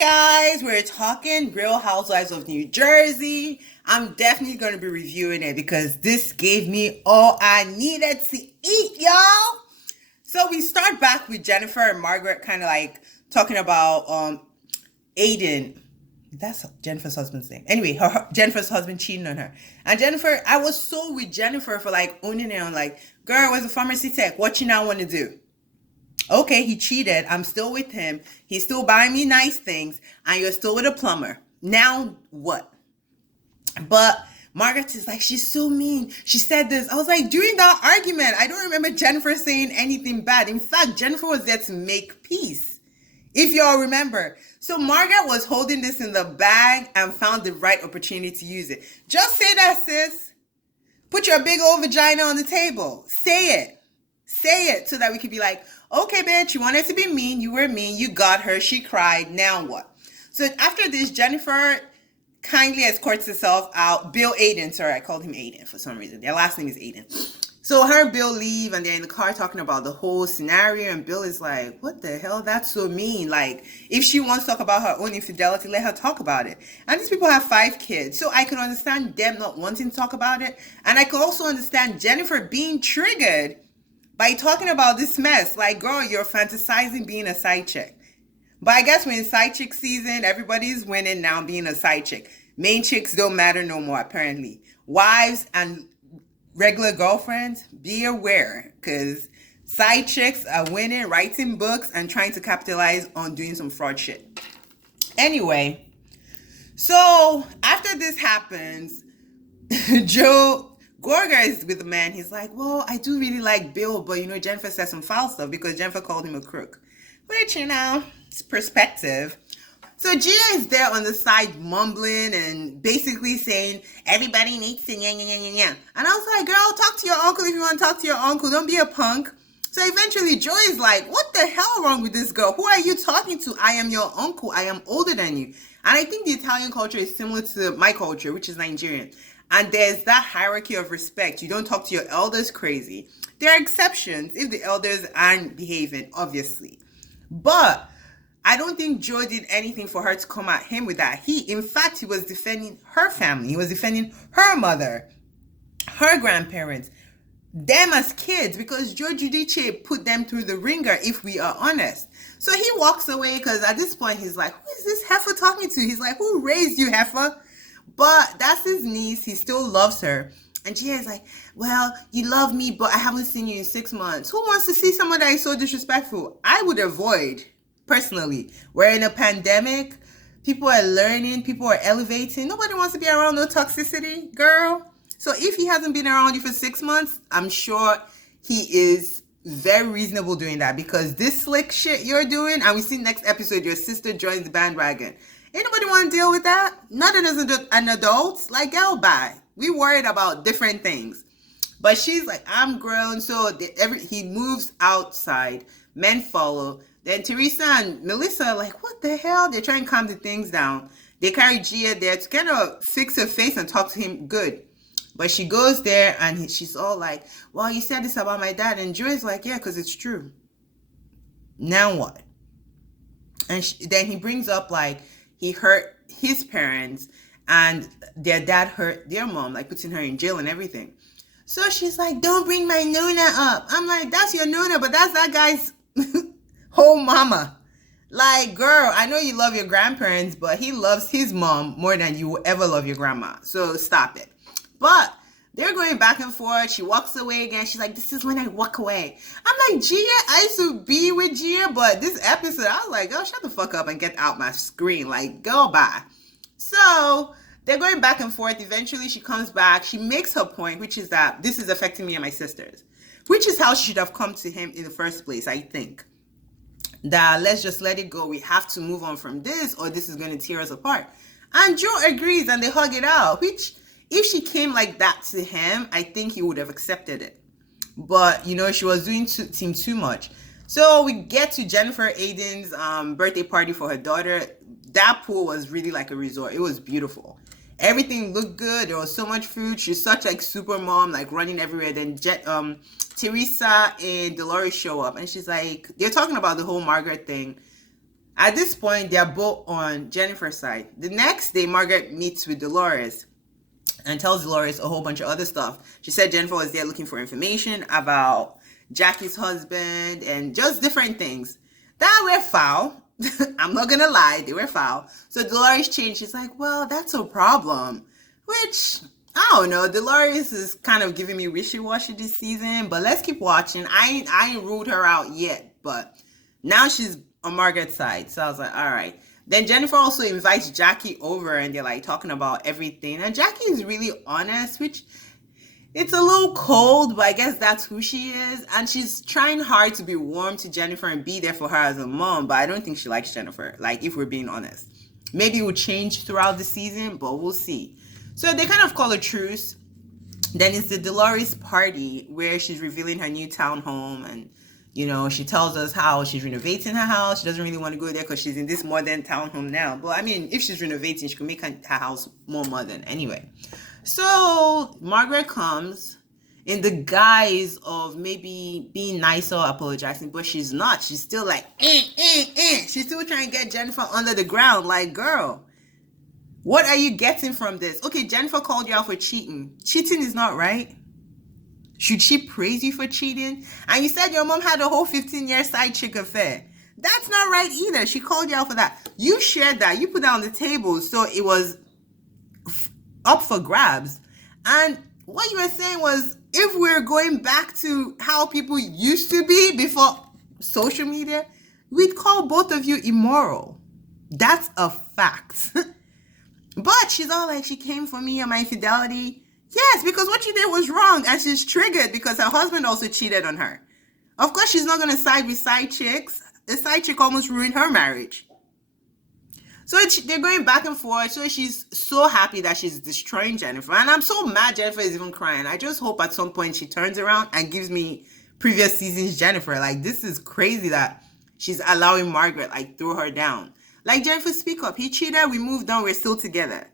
Guys, we're talking Real Housewives of New Jersey. I'm definitely going to be reviewing it because this gave me all I needed to eat, y'all. So we start back with Jennifer and Margaret kind of like talking about Aiden. That's Jennifer's husband's name. Anyway, Jennifer's husband cheating on her. And Jennifer, I was so with Jennifer for like owning it on like, girl, where's the pharmacy tech? What you now want to do? Okay, he cheated. I'm still with him. He's still buying me nice things, and you're still with a plumber. Now what? But Margaret is like, she's so mean. She said this. I was like, during that argument, I don't remember Jennifer saying anything bad. In fact, Jennifer was there to make peace, if y'all remember. So Margaret was holding this in the bag and found the right opportunity to use it. Just say that, sis. Put your big old vagina on the table. Say it. Say it so that we could be like, okay, bitch, you wanted to be mean. You were mean. You got her. She cried. Now what? So after this, Jennifer kindly escorts herself out. Bill Aiden, sorry, I called him Aiden for some reason. Their last name is Aiden. So her and Bill leave and they're in the car talking about the whole scenario. And Bill is like, what the hell? That's so mean. Like, if she wants to talk about her own infidelity, let her talk about it. And these people have 5 kids. So I can understand them not wanting to talk about it. And I can also understand Jennifer being triggered by talking about this mess. Like, girl, you're fantasizing being a side chick. But I guess we're in side chick season. Everybody's winning now being a side chick. Main chicks don't matter no more, apparently. Wives and regular girlfriends, be aware. Because side chicks are winning, writing books, and trying to capitalize on doing some fraud shit. Anyway, so after this happens, Joe Gorga is with the man. He's like, well, I do really like Bill, but Jennifer said some foul stuff because Jennifer called him a crook. Which, it's perspective. So Gia is there on the side mumbling and basically saying, everybody needs to yeah, yeah, yeah, yeah, yeah. And I was like, girl, talk to your uncle if you want to talk to your uncle. Don't be a punk. So eventually Joy is like, what the hell wrong with this girl? Who are you talking to? I am your uncle. I am older than you. And I think the Italian culture is similar to my culture, which is Nigerian. And there's that hierarchy of respect. You don't talk to your elders crazy. There are exceptions if the elders aren't behaving, obviously. But I don't think Joy did anything for her to come at him with that heat. In fact, he was defending her family. He was defending her mother, her grandparents, them as kids, because Joe Giudice put them through the ringer, if we are honest. So he walks away because at this point, he's like, who is this heifer talking to? He's like, who raised you, heifer? But that's his niece. He still loves her. And Gia is like, well, you love me, but I haven't seen you in 6 months. Who wants to see someone that is so disrespectful? I would avoid, personally. We're in a pandemic. People are learning. People are elevating. Nobody wants to be around no toxicity, girl. So if he hasn't been around you for 6 months, I'm sure he is very reasonable doing that, because this slick shit you're doing, and we see next episode, your sister joins the bandwagon. Ain't nobody want to deal with that. Not as an adult. Like, girl, bye. We worried about different things. But she's like, I'm grown. So he moves outside. Men follow. Then Teresa and Melissa are like, what the hell? They're trying to calm the things down. They carry Gia there to kind of fix her face and talk to him good. But she goes there and she's all like, well, you said this about my dad. And Joy's like, yeah, because it's true. Now what? And then he brings up like, he hurt his parents and their dad hurt their mom, like putting her in jail and everything. So she's like, don't bring my Nona up. I'm like, that's your Nona, but that's that guy's whole mama. Like, girl, I know you love your grandparents, but he loves his mom more than you will ever love your grandma. So stop it. But they're going back and forth. She walks away again. She's like, this is when I walk away. I'm like, Gia, I used to be with Gia, but this episode, I was like, oh, shut the fuck up and get out my screen. Like, go bye. So they're going back and forth. Eventually, she comes back. She makes her point, which is that this is affecting me and my sisters, which is how she should have come to him in the first place, I think. That let's just let it go. We have to move on from this, or this is going to tear us apart. And Joe agrees, and they hug it out, which, if she came like that to him, I think he would have accepted it. But, she was doing too much. So we get to Jennifer Aiden's birthday party for her daughter. That pool was really like a resort. It was beautiful. Everything looked good. There was so much food. She's such like super mom, like running everywhere. Then Teresa and Dolores show up. And she's like, they're talking about the whole Margaret thing. At this point, they're both on Jennifer's side. The next day, Margaret meets with Dolores and tells Dolores a whole bunch of other stuff. She said Jennifer was there looking for information about Jackie's husband and just different things that were foul. I'm not gonna lie, they were foul. So Dolores changed. She's like, well, that's a problem. Which, I don't know. Dolores is kind of giving me wishy-washy this season, but let's keep watching. I ain't ruled her out yet, but now she's on Margaret's side. So I was like, all right. Then Jennifer also invites Jackie over and they're like talking about everything. And Jackie is really honest, which it's a little cold, but I guess that's who she is. And she's trying hard to be warm to Jennifer and be there for her as a mom, but I don't think she likes Jennifer, like if we're being honest. Maybe it will change throughout the season, but we'll see. So they kind of call a truce. Then it's the Dolores party where she's revealing her new townhome and she tells us how she's renovating her house. She doesn't really want to go there because she's in this modern townhome now. But I mean, if she's renovating, she can make her house more modern anyway. So Margaret comes in the guise of maybe being nice or apologizing, but she's not. She's still like, She's still trying to get Jennifer under the ground. Like, girl, what are you getting from this? Okay, Jennifer called you out for cheating. Cheating is not right. Should she praise you for cheating? And you said your mom had a whole 15-year side chick affair. That's not right either. She called you out for that. You shared that. You put that on the table. So it was up for grabs. And what you were saying was, if we're going back to how people used to be before social media, we'd call both of you immoral. That's a fact. But she's all like, she came for me and my infidelity. Yes, because what she did was wrong, and she's triggered because her husband also cheated on her. Of course, she's not going to side with side chicks. The side chick almost ruined her marriage. So they're going back and forth. So she's so happy that she's destroying Jennifer. And I'm so mad Jennifer is even crying. I just hope at some point she turns around and gives me previous season's Jennifer. Like, this is crazy that she's allowing Margaret, like, throw her down. Like, Jennifer, speak up. He cheated. We moved on. We're still together.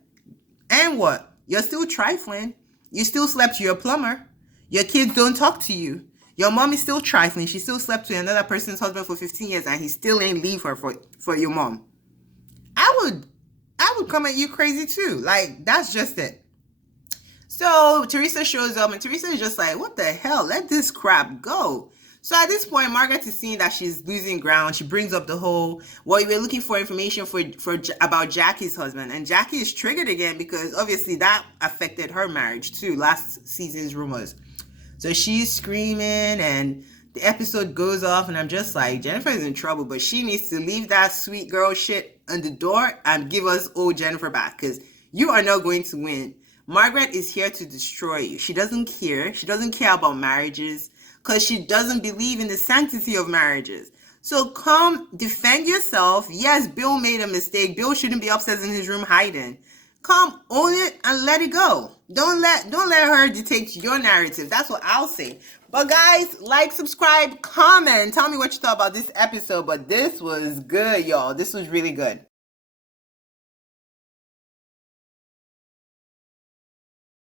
And what? You're still trifling. You still slept with your plumber. Your kids don't talk to you. Your mom is still trifling. She still slept with another person's husband for 15 years and he still ain't leave her for your mom. I would come at you crazy too. Like, that's just it. So Teresa shows up and Teresa is just like, what the hell? Let this crap go. So at this point, Margaret is seeing that she's losing ground. She brings up the whole, well, we were looking for information about Jackie's husband. And Jackie is triggered again because obviously that affected her marriage too, last season's rumors. So she's screaming and the episode goes off and I'm just like, Jennifer is in trouble, but she needs to leave that sweet girl shit on the door and give us old Jennifer back because you are not going to win. Margaret is here to destroy you. She doesn't care. She doesn't care about marriages, because she doesn't believe in the sanctity of marriages. So come defend yourself. Yes, Bill made a mistake. Bill shouldn't be upstairs in his room hiding. Come, own it and let it go. Don't let her dictate your narrative. That's what I'll say. But guys, like, subscribe, comment. Tell me what you thought about this episode. But this was good, y'all. This was really good.